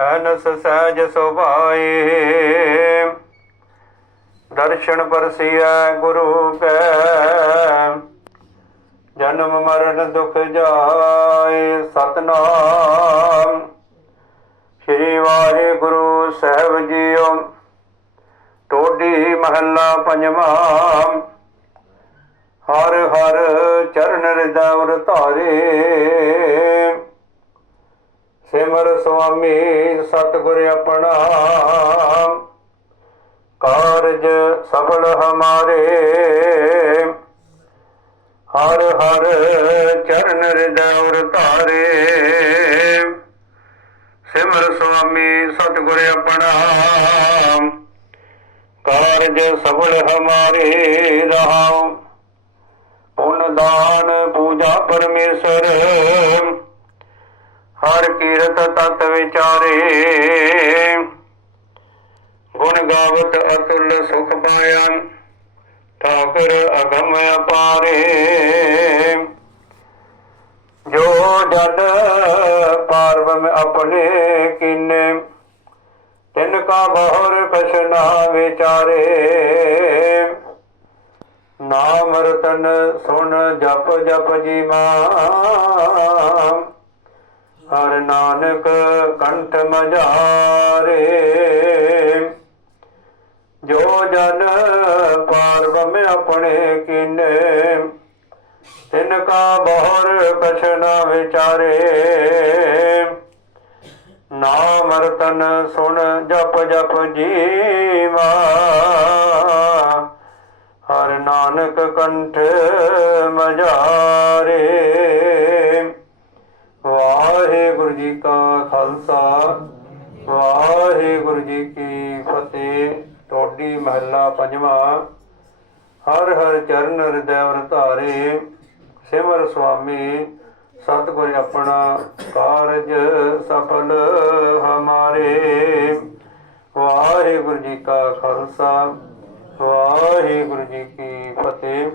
ਅਨਸ ਸਹਿਜ ਸੁਭਾਏ ਦਰਸ਼ਨ ਪਰਸੀਐ ਗੁਰੂ ਕੈ। ਜਨਮ ਮਰਨ ਦੁਖ ਜਾਏ ਸਤਨਾਮ। ਸ੍ਰੀ ਵਾਹਿਗੁਰੂ ਸਾਹਿਬ ਜੀਓ। ਟੋਡੀ ਮਹੱਲਾ ਪੰਜਵਾਂ। ਹਰ ਹਰ ਚਰਨ ਹਿਰਦੈ ਉਰ ਧਾਰੇ। ਸੁਆਮੀ, ਸਤਿਗੁਰ ਆਪਣਾ। ਕਾਰਜ ਸਫਲ ਹਮਾਰੇ। ਹਰ ਹਰ ਚਰਨ ਹਿਰਦੈ ਉਰ ਧਾਰੇ। ਸਿਮਰ ਸੁਆਮੀ, ਸਤਿਗੁਰ ਆਪਣਾ। ਕਾਰਜ ਸਫਲ ਹਮਾਰੇ ਰਹਾਉ। ਪੁੰਨ ਦਾਨ, ਪੂਜਾ ਪਰਮੇਸ਼ਰ ਹਰ ਕੀਰਤ ਤਤ ਵਿਚਾਰੇ। ਗੁਣ ਗਾਵਤ ਅਤੁਲ ਸੁਖ ਪਾਇਆ, ਠਾਕੁਰ ਅਗਮ ਅਪਾਰੇ। ਜੋ ਜਦ ਪਾਰਵ ਆਪਣੇ ਕੀਨੇ, ਤਿਨ ਕਾ ਬਹੁਰ ਕਛਨਾ ਵਿਚਾਰੇ। ਨਾਮ ਰਤਨ ਸੁਣ ਜਪ ਜਪ ਜੀ ਮਾਂ ਹਰ ਨਾਨਕ ਕੰਠ ਮਝਾਰੇ। ਜੋ ਜਨ ਪਾਰਵ ਮੈਂ ਆਪਣੇ ਕੀਨੇ, ਤਿਨ ਕਾ ਬਹੁਰ ਕਛਨਾ ਵਿਚਾਰੇ। ਨਾਮ ਰਤਨ ਸੁਣ ਜਪ ਜਪ ਜੀਵਾ। ਹਰ ਨਾਨਕ ਕੰਠ ਮਝਾਰੇ। ਵਾਹਿਗੁਰੂ ਜੀ ਕਾ ਖਾਲਸਾ, ਵਾਹਿਗੁਰੂ ਜੀ ਕੀ ਫਤਿਹ। ਟੋਡੀ ਮਹੱਲਾ ਪੰਜਵਾਂ, ਹਰ ਹਰ ਚਰਨ ਹਿਰਦੈ ਵਰ ਧਾਰੇ, ਸਿਮਰ ਸੁਆਮੀ, ਸਤਿਗੁਰ ਆਪਣਾ ਕਾਰਜ ਸਫਲ ਹਮਾਰੇ। ਵਾਹਿਗੁਰੂ ਜੀ ਕਾ ਖਾਲਸਾ, ਵਾਹਿਗੁਰੂ ਜੀ ਕੀ ਫਤਿਹ।